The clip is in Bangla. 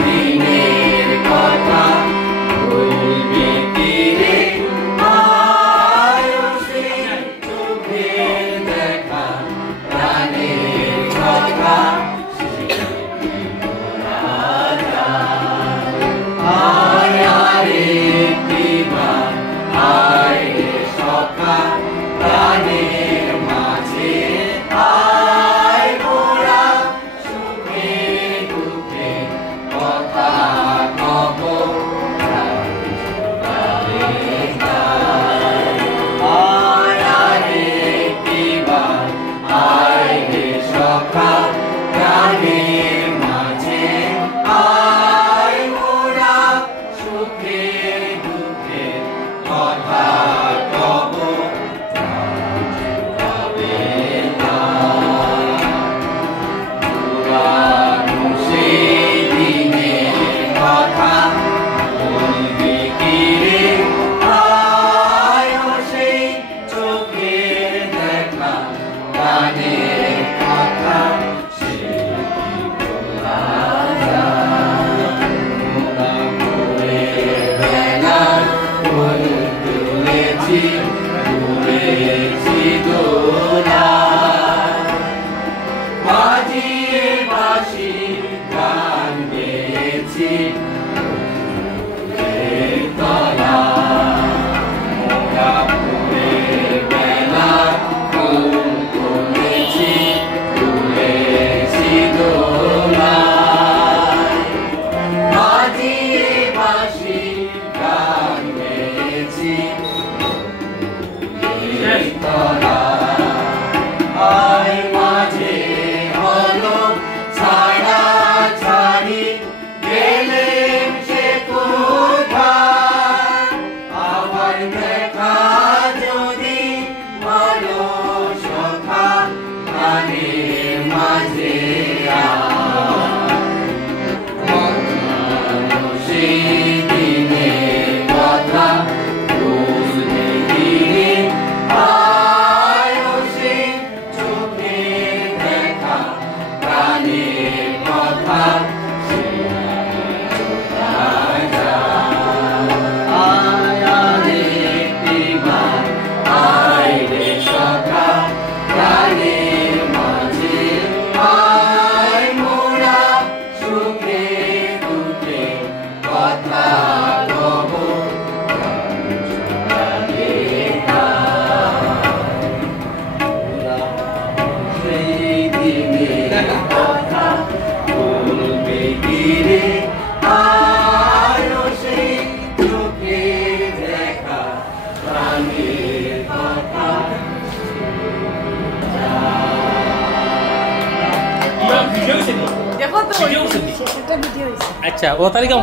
দিনের কথা ভুলবে কি রে আয়ো সেই চোখের দেখা প্রাণের কথা আয় আরে দিবার আয় রে সখা প্রাণের মাঝে আয় মোরা সুখে দুঃখে কথা কব আয় আরে দিবার আয় রে সখা প্রাণের মাঝে আয় মোরা সুখে দুঃখে কথা কব পুরানো সেই দিনের কথা বলবি কি রে আয়ো সেই চোখের দেখা গানের কথা সে কি বলা যায় মোরা ভোরের বেলায় ফুল তুলেছি তুলেছি দোলায় বাজিয়ে বাঁশি গান গেয়েছি ফুলের তলায় মোরা ভোরের বেলায় ফুল তুলেছি তুলেছি দোলায় বাজিয়ে বাঁশি গান গেয়েছি ফুলের তলায় আয় মাঝে হলো ছাড়া ছাড়ি গেলেন সে কোথায় আবার দেখা যদি হলো সখা গানের মাঝে সেই দিনের কথা ভুলবে কি রে আয়ো সেই চোখের দেখা প্রাণের কথা সে কোথায় যায় আয় আরে দিবার আয় রে সখা প্রাণের মাঝে আয় মোরা সুখে দুঃখে কথা কব সেই দিনের কথা বলবে কি রে আয়ো সেই চোখে দেখা প্রাণের কথা Video sini. Dia foto. Video sini. Kita video. Acha, oh tadi kamu